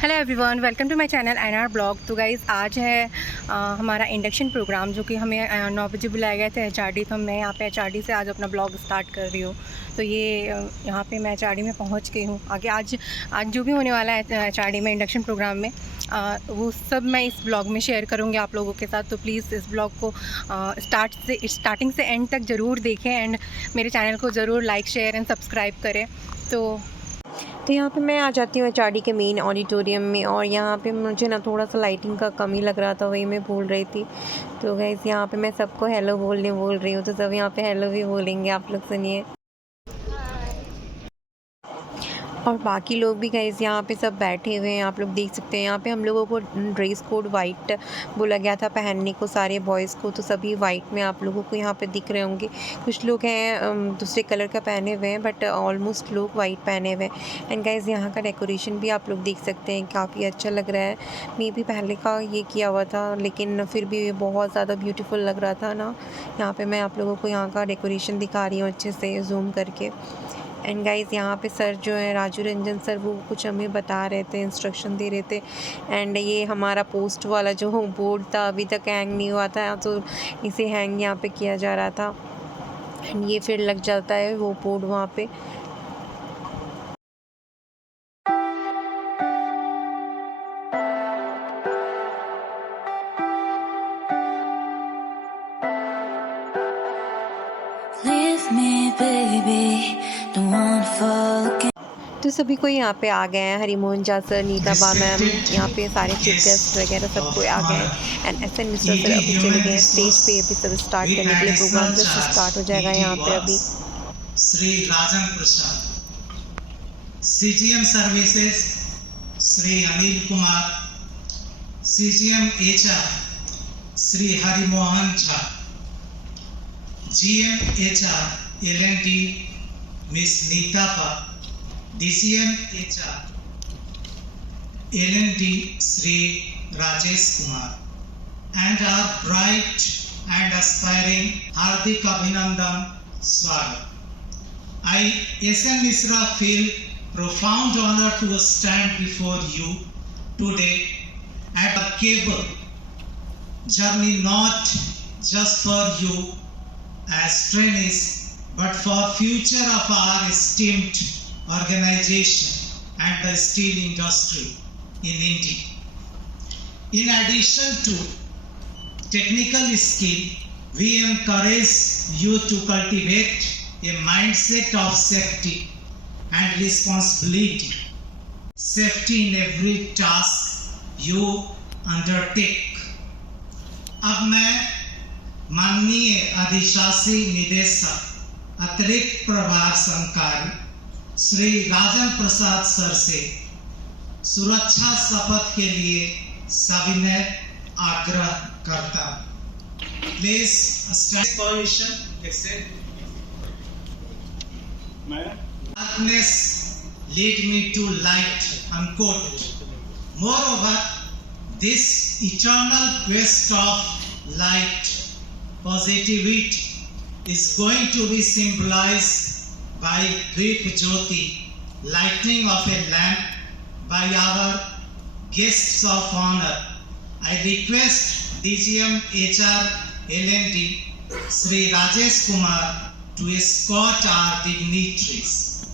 Hello everyone, welcome to my channel NR blog. तो guys आज है हमारा इंडक्शन प्रोग्राम, जो कि हमें 9 बजे बुलाया गया था एचआरडी। तो मैं यहाँ पे एचआरडी से आज अपना ब्लॉग स्टार्ट कर रही हूँ। तो ये यहाँ पे मैं एचआरडी में पहुँच गई हूँ। आगे आज जो भी होने वाला है एचआरडी में इंडक्शन प्रोग्राम में, वो सब मैं इस ब्लॉग में शेयर करूँगी आप लोगों के साथ। तो प्लीज़ इस ब्लॉग को स्टार्टिंग से एंड तक ज़रूर देखें एंड मेरे चैनल को ज़रूर लाइक, शेयर एंड सब्सक्राइब करें। तो यहाँ पे मैं आ जाती हूँ एचआरडी के मेन ऑडिटोरियम में, और यहाँ पे मुझे ना थोड़ा सा लाइटिंग का कमी लग रहा था, वही मैं भूल रही थी। तो गाइस यहाँ पे मैं सबको हेलो बोल रही हूँ, तो सब यहाँ पे हेलो भी बोलेंगे, आप लोग सुनिए। और बाकी लोग भी गाइस यहाँ पे सब बैठे हुए हैं, आप लोग देख सकते हैं। यहाँ पे हम लोगों को ड्रेस कोड वाइट बोला गया था पहनने को, सारे बॉयज़ को। तो सभी वाइट में आप लोगों को यहाँ पे दिख रहे होंगे। कुछ लोग हैं दूसरे कलर का पहने हुए हैं, बट ऑलमोस्ट लोग वाइट पहने हुए हैं। एंड गाइस यहाँ का डेकोरेशन भी आप लोग देख सकते हैं, काफ़ी अच्छा लग रहा है। मे भी पहले का ये किया हुआ था, लेकिन फिर भी बहुत ज़्यादा ब्यूटीफुल लग रहा था ना। यहाँ पर मैं आप लोगों को यहाँ का डेकोरेशन दिखा रही हूँ अच्छे से जूम करके। एंड गाइज़ यहाँ पे सर जो है राजू रंजन सर, वो कुछ हमें बता रहे थे, इंस्ट्रक्शन दे रहे थे। एंड ये हमारा पोस्ट वाला जो बोर्ड था अभी तक हैंग नहीं हुआ था, तो इसे हैंग यहाँ पे किया जा रहा था। एंड ये फिर लग जाता है वो बोर्ड वहाँ पे। तो सभी को यहाँ पे आ गए हैं, हरिमोहन झा सर, नीता बा मैम, यहाँ पे सारे चीफ गेस्ट वगैरह सबको आ गए हैं। एंड एसएन मिश्रा सर अभी चले गए स्टेज पे, अभी सब स्टार्ट करने के लिए। प्रोग्राम जस्ट स्टार्ट हो जाएगा यहाँ पे अभी। Shri Rajan Prasad, CGM services Shri Anil Kumar, CGM HR Shri Harimohan Jha, GM HR LND miss Neeta बा, DCM HR LND Sri Rajesh Kumar, and our bright and aspiring Hardik Abhinandan Swagat. I, SN Misra, feel profound honor to stand before you today at a cable journey, not just for you as trainees, but for future of our esteemed organization and the steel industry in India. In addition to technical skill, we encourage you to cultivate a mindset of safety and responsibility. Safety in every task you undertake. अब मैं माननीय अधिशासी निदेशक अतिरिक्त प्रभार संकाय श्री राजन प्रसाद sir से सुरक्षा शपथ के लिए सविनय आग्रह करता हूं। Please stand permission. Darkness lead me to light, unquote. Moreover, this eternal quest of light, positivity, is going to be symbolized by Deep Jyoti, lightning of a lamp, by our guests of honor. I request DGM HR LND Sri Rajesh Kumar to escort our dignitaries.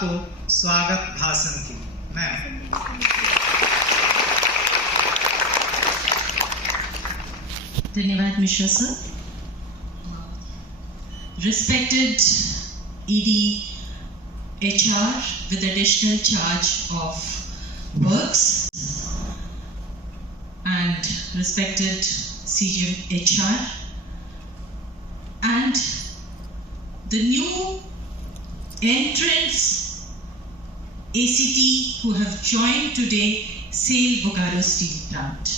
को स्वागत भाषण की। Ma'am. धन्यवाद Mishra sir. Respected ED HR with additional charge of works and respected CGM HR and the new entrants ACT who have joined today SAIL Bokaro Steel Plant.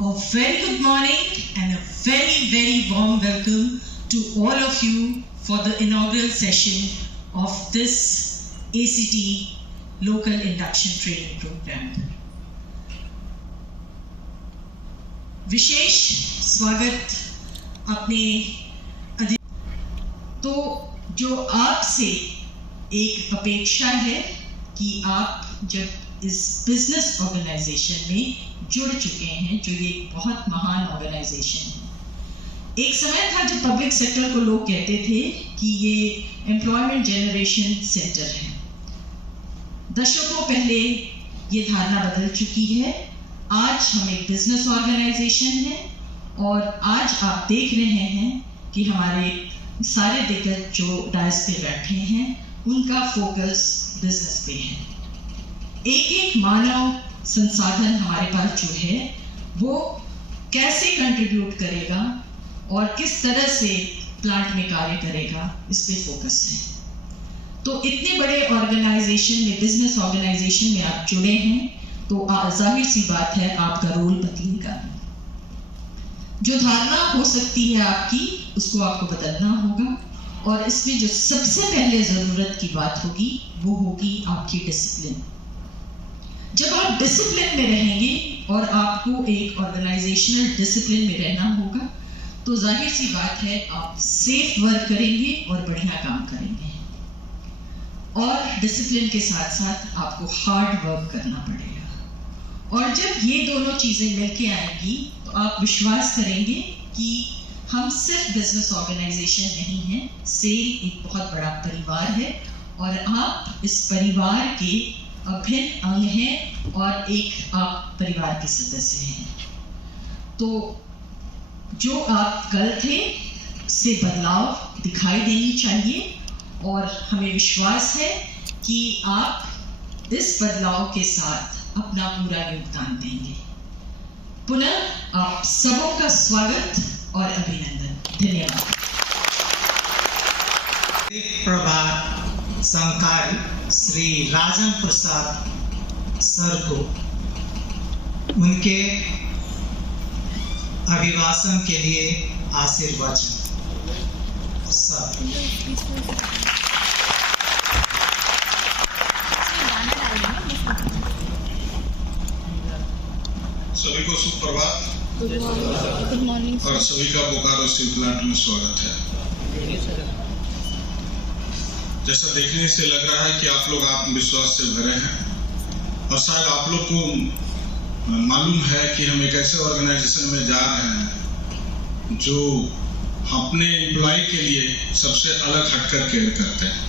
A very good morning and a very, very warm welcome to all of you for the inaugural session of this ACT Local Induction Training Program. विशेष स्वागत अपने तो जो आपसे एक अपेक्षा है कि आप जब इस बिजनेस ऑर्गेनाइजेशन में जुड़ चुके हैं, जो ये बहुत महान ऑर्गेनाइजेशन है। एक समय था जब पब्लिक सेक्टर को लोग कहते थे कि ये एम्प्लॉयमेंट जनरेशन सेंटर है। दशकों पहले ये धारणा बदल चुकी है। आज हम एक बिजनेस ऑर्गेनाइजेशन है और आज आप देख रहे हैं कि हमारे सारे दिग्गज जो डायस पे बैठे हैं उनका फोकस बिजनेस पे है। एक एक मानव संसाधन हमारे पास जो है वो कैसे कंट्रीब्यूट करेगा और किस तरह से प्लांट में कार्य करेगा, इस पे फोकस है। तो इतने बड़े ऑर्गेनाइजेशन में, बिजनेस ऑर्गेनाइजेशन में आप जुड़े हैं तो जाहिर सी बात है आपका रोल बदलेगा। जो धारणा हो सकती है आपकी, उसको आपको बदलना होगा और इसमें जो सबसे पहले जरूरत की बात होगी वो होगी आपकी डिसिप्लिन। जब आप डिसिप्लिन में रहेंगे और आपको एक ऑर्गेनाइजेशनल डिसिप्लिन में रहना होगा तो जाहिर सी बात है आप सेफ वर्क करेंगे और बढ़िया काम करेंगे। और डिसिप्लिन के साथ साथ आपको हार्ड वर्क करना पड़ेगा। और जब ये दोनों चीजें मिलके आएंगी तो आप विश्वास करेंगे कि हम सिर्फ बिजनेस ऑर्गेनाइजेशन नहीं है, सेल एक बहुत बड़ा परिवार है और आप इस परिवार के अभिन्न अंग हैं और एक आप परिवार के सदस्य हैं। तो जो आप कल थे से बदलाव दिखाई देनी चाहिए और हमें विश्वास है कि आप इस बदलाव के साथ अपना पूरा योगदान देंगे। पुनः आप सबों का स्वागत और अभिनंदन। धन्यवाद। प्रभार संकाय श्री राजन प्रसाद सर को उनके अभिभाषण के लिए आशीर्वचन। सभी को सुप्रभात और सभी का बोकारो स्टील प्लांट में स्वागत है। जैसा देखने से लग रहा है कि आप लोग आत्मविश्वास से भरे हैं और शायद आप लोग को मालूम है कि हम एक ऐसे ऑर्गेनाइजेशन में जा रहे हैं जो अपने एम्प्लॉय के लिए सबसे अलग हटकर केयर करते हैं।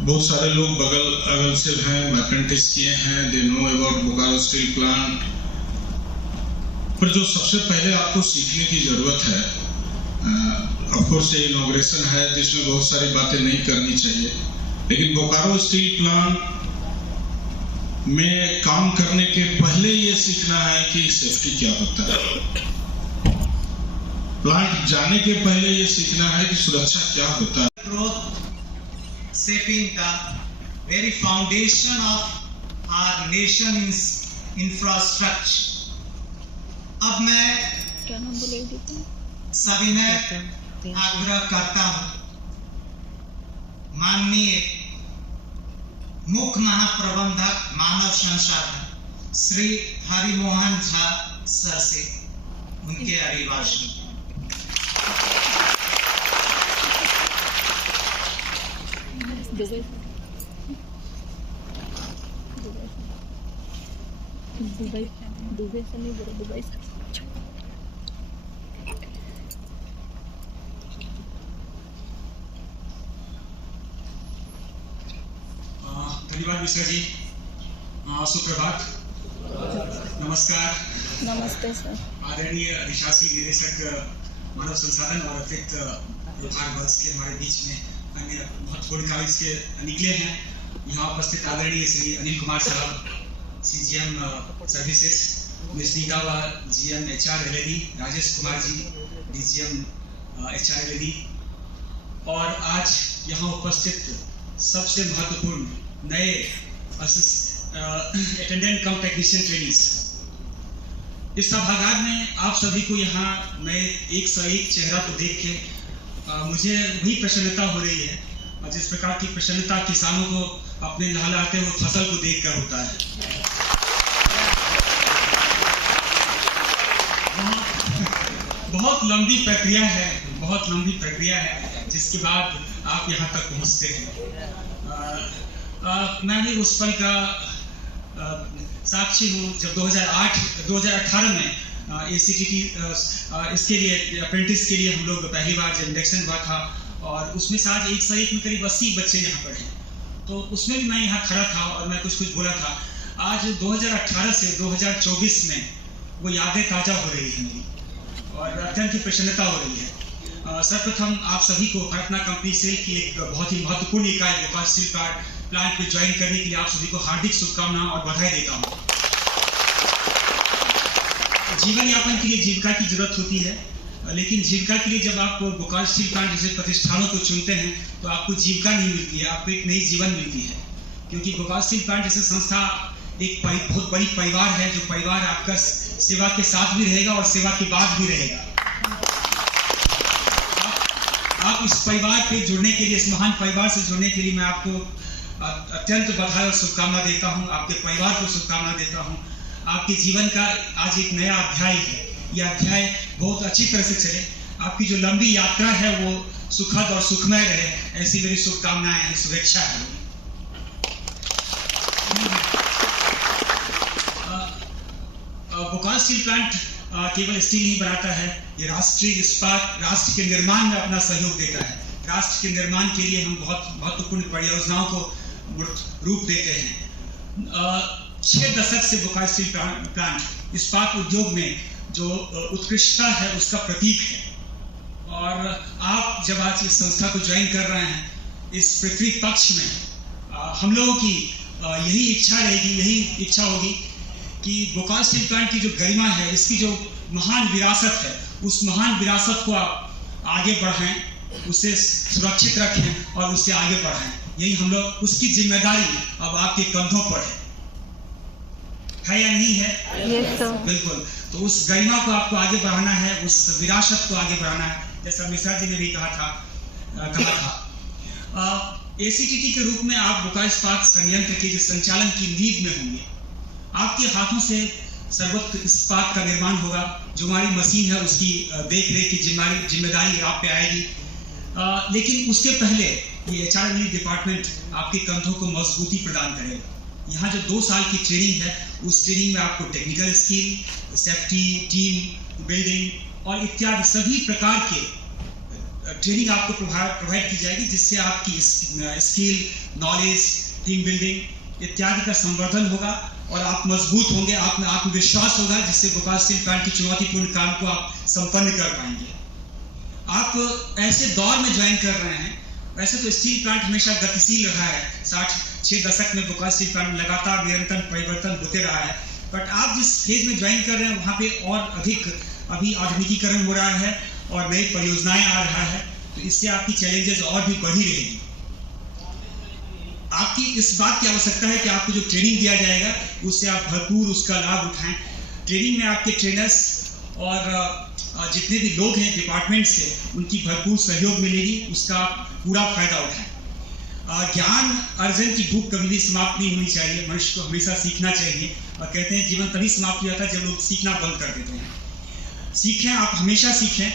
बहुत सारे लोग बगल अगल से हैं, अप्रेंटिस किए हैं, they know about Bokaro steel plant. पर जो सबसे पहले आपको सीखने की जरूरत है, ऑफ कोर्स ये इनॉग्रेशन है जिसमें बहुत सारी बातें नहीं करनी चाहिए, लेकिन बोकारो स्टील प्लांट में काम करने के पहले ये सीखना है कि सेफ्टी क्या होता है। प्लांट जाने के पहले ये सीखना है कि सुरक्षा क्या होता है। Growth shaping the very foundation of our nation's infrastructure. अब मैं सभी में आग्रह करता हूं, माननीय मुख्य महाप्रबंधक मानव संसाधन श्री हरिमोहन झा सर से उनके अभिभाषण। दुबई से नहीं बोलो, दुबई से। धन्यवाद मिश्रा जी। सुप्रभात, नमस्कार। नमस्ते सर। आदरणीय अधिशासी निदेशक मानव संसाधन और अतिरिक्त विभाग वर्ष के हमारे बीच में अन्य महत्वपूर्ण कार्य से निकले हैं। यहाँ उपस्थित आदरणीय Shri Anil Kumar sahab, CGM services, miss नीतावा GM HR LLD, Rajesh Kumar ji DGM HR LLD, और आज यहाँ उपस्थित सबसे महत्वपूर्ण नए अटेंडेंट कम टेक्नीशियन ट्रेनिंग्स। इस सभागार में आप सभी को यहाँ नए 101 चेहरा को देख के मुझे वही प्रसन्नता हो रही है, और जिस प्रकार की प्रसन्नता किसानों को अपने लहलहाते हुए फसल को देखकर होता है। बहुत लंबी प्रक्रिया है, बहुत लंबी प्रक्रिया है, जिसके बाद आप यहाँ तक पहुँचते हैं। मैं भी उस पल का साक्षी हूँ जब 2018 में ACTT इसके लिए अप्रेंटिस के लिए हम लोग पहली बार जब इंडक्शन हुआ था, और उसमें से आज 101 में करीब 80 बच्चे यहाँ पर हैं। तो उसमें भी मैं यहाँ खड़ा था और मैं कुछ बोला था। आज 2018 से 2024 में वो यादें ताज़ा हो रही हैं मेरी, और अत्यंत ही प्रसन्नता हो रही है। सर्वप्रथम आप सभी को भारतना कंपनी सेल की एक बहुत ही महत्वपूर्ण इकाई भोपाल स्टील प्लांट में ज्वाइन करने के लिए आप सभी को हार्दिक शुभकामनाएं और बधाई देता हूँ। जीवन यापन के लिए जीविका की जरूरत होती है, लेकिन जीविका के लिए जब आप भोपाल स्टील प्लांट जैसे प्रतिष्ठानों को चुनते हैं तो आपको जीविका नहीं मिलती है, आपको एक नई जीवन मिलती है। क्योंकि भोपाल स्टील प्लांट जैसे संस्था एक बहुत बड़ी परिवार है, जो परिवार आपका सेवा के साथ भी रहेगा और सेवा के बाद भी रहेगा। आप इस परिवार पे जुड़ने के लिए, इस महान परिवार से जुड़ने के लिए मैं आपको अत्यंत बधाई और शुभकामना देता हूँ। आपके परिवार को शुभकामना देता हूँ। आपके जीवन का आज एक नया अध्याय है। यह अध्याय बहुत अच्छी तरह से चले, आपकी जो लंबी यात्रा है वो सुखद और सुखमय रहे, ऐसी मेरी शुभकामनाएं हैं, शुभेच्छा है। भोपाल स्टील प्लांट केवल स्टील नहीं बनाता है, ये राष्ट्रीय इस्पात, राष्ट्र के निर्माण में अपना सहयोग देता है। राष्ट्र के निर्माण के लिए हम बहुत महत्वपूर्ण परियोजनाओं को रूप देते हैं। 6 दशक से भोपाल स्टील प्लांट इस्पात उद्योग में जो उत्कृष्टता है उसका प्रतीक है। और आप जब आज इस संस्था को ज्वाइन कर रहे हैं, इस पृथ्वी पक्ष में हम लोगों की यही इच्छा रहेगी, यही इच्छा होगी कि भोपाल स्टील प्लांट की जो गरिमा है, इसकी जो महान विरासत है, उस महान विरासत को आप आगे बढ़ाएं, उसे सुरक्षित रखें और उससे आगे बढ़ाएं। यही हम लोग, उसकी जिम्मेदारी अब आपके कंधों पर है या नहीं है? Yes, sir. बिल्कुल। तो उस गरिमा को आपको आगे बढ़ाना है, उस विरासत को आगे बढ़ाना है, जैसा मिश्रा जी ने भी कहा था। ACTT के रूप में आप भोपाल इस्पात संयंत्र के जो संचालन की नींव में होंगे। आपके हाथों से सर्वोत्तम इस्पात का निर्माण होगा। जो हमारी मशीन है उसकी देख रेख की जिम्मेदारी आप पे आएगी। लेकिन उसके पहले ये HRLD डिपार्टमेंट आपके कंधों को मजबूती प्रदान करेगा। यहाँ जो 2 साल की ट्रेनिंग है, उस ट्रेनिंग में आपको technical skill, safety, team building और इत्यादि सभी प्रकार के ट्रेनिंग आपको प्रोवाइड की जाएगी, जिससे आपकी स्किल, नॉलेज, टीम बिल्डिंग इत्यादि का संवर्धन होगा और आप मजबूत होंगे, आप में आत्मविश्वास होगा, जिससे भोपाल स्टील प्लांट की चुनौतीपूर्ण काम को आप संपन्न कर पाएंगे। आप ऐसे दौर में ज्वाइन कर रहे हैं। वैसे तो स्टील प्लांट हमेशा गतिशील रहा है, 6 दशक में भोपाल स्टील प्लांट लगातार निरंतर परिवर्तन होते रहा है। बट आप जिस फेज में ज्वाइन कर रहे हैं वहाँ पे और अधिक अभी आधुनिकीकरण हो रहा है और नई परियोजनाएं आ रहा है, तो इससे आपकी चैलेंजेस और भी बढ़ी रहेगी। आपकी इस बात की आवश्यकता है कि आपको जो ट्रेनिंग दिया जाएगा उससे आप भरपूर उसका लाभ उठाएं। ट्रेनिंग में आपके ट्रेनर्स और जितने भी लोग हैं डिपार्टमेंट से, उनकी भरपूर सहयोग मिलेगी, उसका पूरा फायदा उठाएं। ज्ञान अर्जन की भूख कभी भी समाप्त नहीं होनी चाहिए। मनुष्य को हमेशा सीखना चाहिए, और कहते हैं जीवन तभी समाप्त हो जाता है जब लोग सीखना बंद कर देते हैं। सीखें, आप हमेशा सीखें,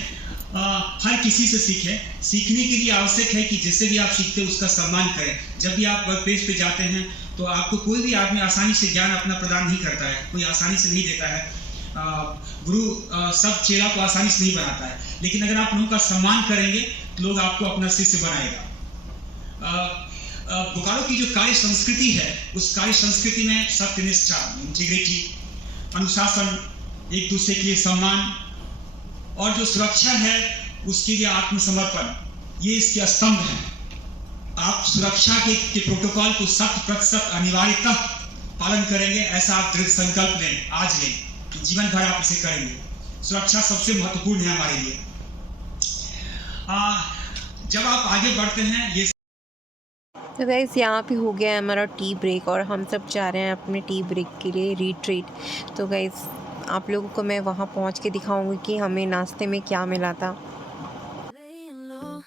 हर किसी से सीखें। सीखने के लिए आवश्यक है कि जिससे भी आप सीखते हैं उसका सम्मान करें। जब भी आप वर्क प्लेस पे जाते हैं तो आपको कोई भी आदमी आसानी से ज्ञान अपना प्रदान नहीं करता है, कोई आसानी से नहीं देता है। गुरु सब चेला को आसानी से नहीं बनाता है, लेकिन अगर आप लोगों का सम्मान करेंगे तो लोग आपको अपना शिष्य बनाएगा। बोकारो की जो कार्य संस्कृति है, उस कार्य संस्कृति में सत्यनिष्ठा, इंटीग्रिटी, अनुशासन, एक दूसरे के लिए सम्मान और जो सुरक्षा है उसके लिए आत्मसमर्पण, ये इसके स्तंभ हैं। आप सुरक्षा के प्रोटोकॉल को 100% अनिवार्यतः पालन करेंगे, ऐसा आप दृढ़ संकल्प लें, आज लें, जीवन भर आप इसे करेंगे। सुरक्षा सबसे महत्वपूर्ण है हमारे लिए। जब आप आगे बढ़ते हैं, ये तो गाइस यहाँ पे हो गया है हमारा टी ब्रेक और हम सब जा रहे हैं अपने टी ब्रेक के लिए रिट्रीट। तो गाइस आप लोगों को मैं वहाँ पहुँच के दिखाऊंगी कि हमें नाश्ते में क्या मिला था। Laying low,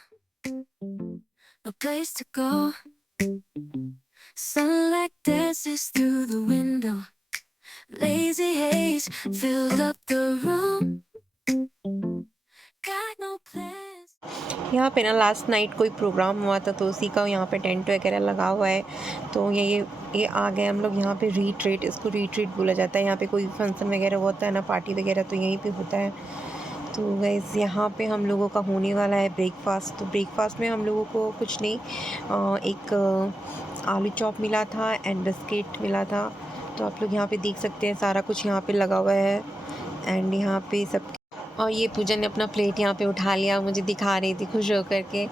no place to go. Sunlight dances through the window. Lazy haze filled up the room. Got no plans. यहाँ पे ना लास्ट नाइट कोई प्रोग्राम हुआ था तो उसी का यहाँ पे टेंट वगैरह लगा हुआ है। तो ये आ गए हम लोग यहाँ पे रिट्रीट, इसको रिट्रीट बोला जाता है। यहाँ पे कोई फंक्शन वगैरह होता है ना, पार्टी वगैरह, तो यहीं पे होता है। तो गाइस यहाँ पे हम लोगों का होने वाला है ब्रेकफास्ट। तो ब्रेकफास्ट में हम लोगों को कुछ नहीं, एक आलू चॉप मिला था एंड बिस्किट मिला था। तो आप लोग यहाँ पे देख सकते हैं सारा कुछ यहाँ पे लगा हुआ है। एंड यहाँ पे सब, और ये पूजा ने अपना प्लेट यहाँ पे उठा लिया, मुझे दिखा रही थी खुश होकर के।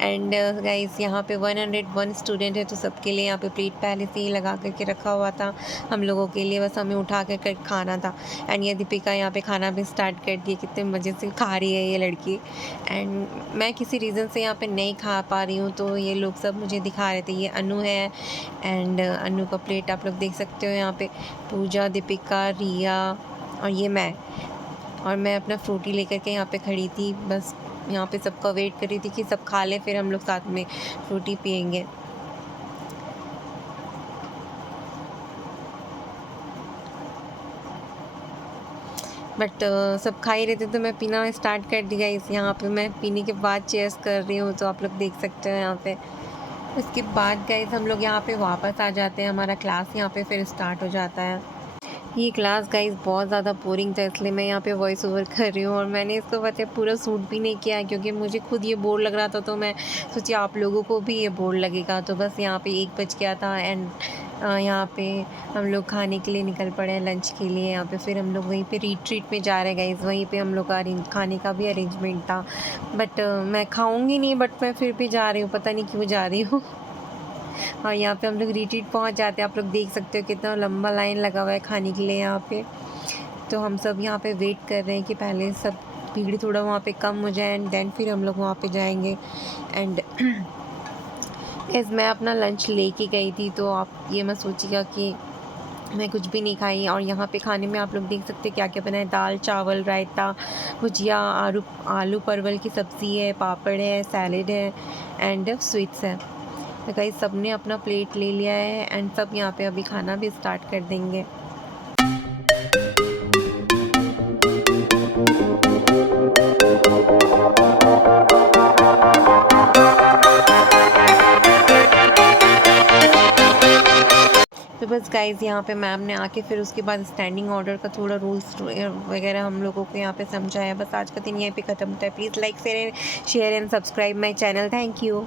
एंड गाइस यहाँ पे 101 स्टूडेंट है तो सबके लिए यहाँ पे प्लेट पहले से ही लगा करके रखा हुआ था हम लोगों के लिए, बस हमें उठा कर खाना था। एंड ये दीपिका यहाँ पे खाना भी स्टार्ट कर दिया, कितने मज़े से खा रही है ये लड़की। एंड मैं किसी रीज़न से यहाँ पे नहीं खा पा रही हूँ तो ये लोग सब मुझे दिखा रहे थे। ये अनु है एंड अनु का प्लेट आप लोग देख सकते हो। यहाँ पे पूजा, दीपिका, रिया और ये मैं अपना फ्रूटी लेकर के यहाँ पे खड़ी थी। बस यहाँ पे सबका वेट कर रही थी कि सब खा लें, फिर हम लोग साथ में फ्रूटी पियेंगे। बट सब खा ही रहे थे तो मैं पीना स्टार्ट कर दिया। इस यहाँ पे मैं पीने के बाद चेयर्स कर रही हूँ, तो आप लोग देख सकते हो यहाँ पे। उसके बाद गाइस हम लोग यहाँ पे वापस आ जाते हैं, हमारा क्लास यहाँ पे फिर स्टार्ट हो जाता है। ये क्लास गाइस बहुत ज़्यादा बोरिंग था, इसलिए मैं यहाँ पे वॉइस ओवर कर रही हूँ। और मैंने इसको पता है पूरा शूट भी नहीं किया है क्योंकि मुझे खुद ये बोर लग रहा था, तो मैं सोची आप लोगों को भी ये बोर लगेगा। तो बस यहाँ पे 1 बज गया था एंड यहाँ पे हम लोग खाने के लिए निकल पड़े हैं लंच के लिए। यहाँ पे फिर हम लोग वहीं पे रिट्रीट में जा रहे हैं गाइस, वहीं पे हम लोग का खाने का भी अरेंजमेंट था। बट मैं खाऊँगी नहीं, बट मैं फिर भी जा रही हूँ, पता नहीं क्यों जा रही हूँ। और यहाँ पे हम लोग रिट्रीट पहुँच जाते हैं। आप लोग देख सकते हो कितना लंबा लाइन लगा हुआ है खाने के लिए यहाँ पे। तो हम सब यहाँ पे वेट कर रहे हैं कि पहले सब भीड़ थोड़ा वहाँ पे कम हो जाए एंड देन फिर हम लोग वहाँ पे जाएंगे। एंड मैं अपना लंच लेके गई थी, तो आप ये मत सोचिएगा कि मैं कुछ भी नहीं खाई। और यहाँ पे खाने में आप लोग देख सकते हैं क्या क्या बना है। दाल, चावल, रायता, भुजिया, आलू परवल की सब्ज़ी है, पापड़ है, सैलेड है एंड स्वीट्स है। तो गाइस सब ने अपना प्लेट ले लिया है एंड सब यहाँ पे अभी खाना भी स्टार्ट कर देंगे। तो बस गाइस यहाँ पे मैम ने आके फिर उसके बाद स्टैंडिंग ऑर्डर का थोड़ा रूल्स वगैरह हम लोगों को यहाँ पे समझाया। बस आज का दिन यहीं पे ख़त्म होता है। Please like, share and subscribe my channel. Thank you.